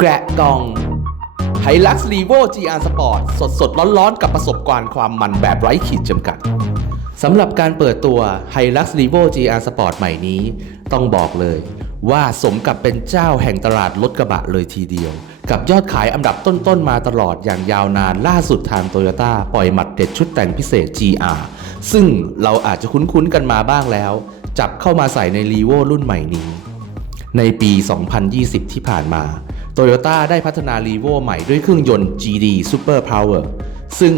แกระกองไฮลักซ์ลีโว GR Sport สดสดๆร้อนๆ กับประสบการณ์ความมันแบบไร้ขีดจำกัดสำหรับการเปิดตัว Hilux Revo GR Sport ใหม่นี้ ต้องบอกเลย ว่าสมกับเป็นเจ้าแห่งตลาดรถกระบะเลยทีเดียว กับยอดขายอันดับต้น ๆ มาตลอดอย่างยาวนานล่าสุดทางโตโยต้าปล่อยหมัดเด็ดชุดแต่งพิเศษ GR ซึ่งเราอาจจะคุ้น ๆ กันมาบ้างแล้ว จับเข้ามาใส่ใน r e v o รุ่นใหม่นี้ ในปี 2020 ที่ผ่านมา Toyota ได้พัฒนา r e v o ใหม่ด้วยเครื่องยนต์ GD Super Power ซึ่ง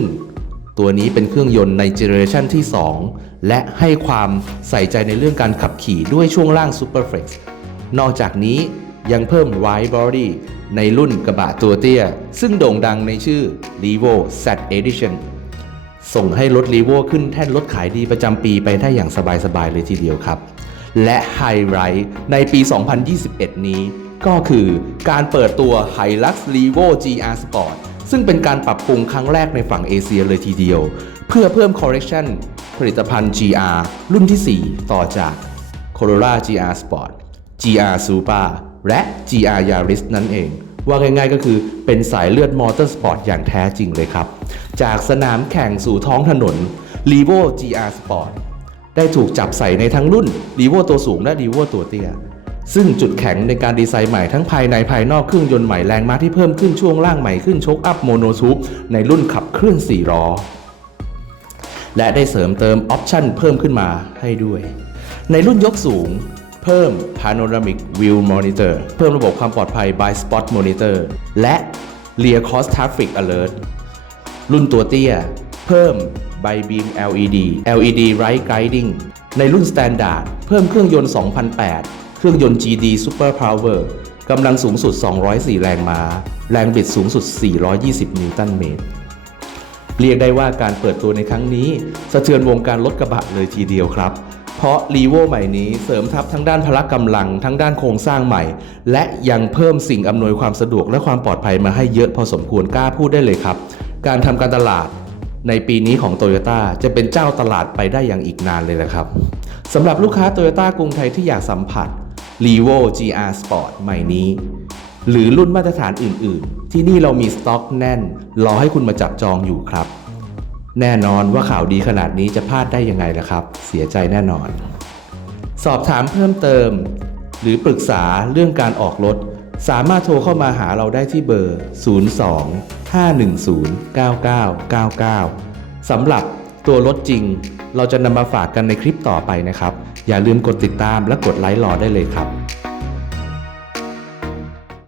ตัวนี้เป็นเครื่องยนต์ในเจเนอเรชันที่ 2 และให้ความใส่ใจในเรื่องการขับขี่ด้วยช่วงล่าง Super Flex นอกจากนี้ยังเพิ่ม Wide Body ในรุ่นกระบะตัวเตี้ย ซึ่งโด่งดังในชื่อ r e v o Z Edition ส่งให้รถ r e v o ขึ้นแท่นรถขายดีประจำปีไปได้อย่างสบายๆเลยทีเดียวครับ และไฮไลท์ในปี 2021 นี้ ก็คือการเปิดตัว Hilux Revo GR Sport ซึ่งเป็นการปรับปรุงครั้งแรกในฝั่งเอเชียเลยทีเดียว เพื่อเพิ่มคอ r เร c ชันผลิตภัณฑ์ GR รุ่นที่ 4 ต่อจาก Corolla GR Sport GR Super และ GR Yaris นั่นเอง ว่าง่ายๆก็คือเป็นสายเลือดมอเตอร์สปอร์ตอย่างแท้จริงเลยครับ จากสนามแข่งสู่ท้องถนน r e v o GR Sport ได้ถูกจับใส่ในทั้งรุ่น r e v o ตัวสูงและ r e v o ตัวเตี้ย ซึ่งจุดแข็งในการดีไซน์ใหม่ทั้งภายในภายนอกเครื่องยนต์ใหม่แรงม้าที่เพิ่มขึ้นช่วงล่างใหม่ขึ้นชกอัพโมโนทูบในรุ่นขับเคลื่อน4ล้อและได้เสริมเติมออปชั่นเพิ่มขึ้นมาให้ด้วย ในรุ่นยกสูงเพิ่ม Panoramic View Monitor เพิ่มระบบความปลอดภัย by Spot Monitor และ Rear Cross Traffic Alert รุ่นตัวเตี้ย เพิ่ม by beam LED LED Right Guiding ในรุ่น Standard เพิ่มเครื่องยนต์ 2008 เครื่องยนต์ GD Super Power กำลังสูงสุด 204 แรงม้า แรงบิดสูงสุด 420 นิวตันเมตร เรียกได้ว่าการเปิดตัวในครั้งนี้ สะเทือนวงการรถกระบะเลยทีเดียวครับ เพราะ r ีโวใหม่นี้เสริมทัพทั้งด้านพละกำลัง ทั้งด้านโครงสร้างใหม่ และยังเพิ่มสิ่งอำนวยความสะดวกและความปลอดภัยมาให้เยอะพอสมควรกล้าพูดได้เลยครับ การทำการตลาดในปีนี้ของ t o y ยต้จะเป็นเจ้าตลาดไปได้อย่างอีกนานเลยละครับสำหรับลูกค้า t o y ยต้กรุงไทยที่อยากสัมผัส r e v o GR Sport ใหม่นี้ หรือรุ่นมาตรฐานอื่น ๆ ที่นี่เรามีสต็อกแน่น รอให้คุณมาจับจองอยู่ครับ แน่นอนว่าข่าวดีขนาดนี้จะพลาดได้ยังไงล่ะครับ เสียใจแน่นอน สอบถามเพิ่มเติม หรือปรึกษาเรื่องการออกรถ สามารถโทรเข้ามาหาเราได้ที่เบอร์ 02 510 9999 สำหรับ ตัวรถจริง เราจะนำมาฝากกันในคลิปต่อไปนะครับ อย่าลืมกดติดตามและกดไลค์รอได้เลยครับ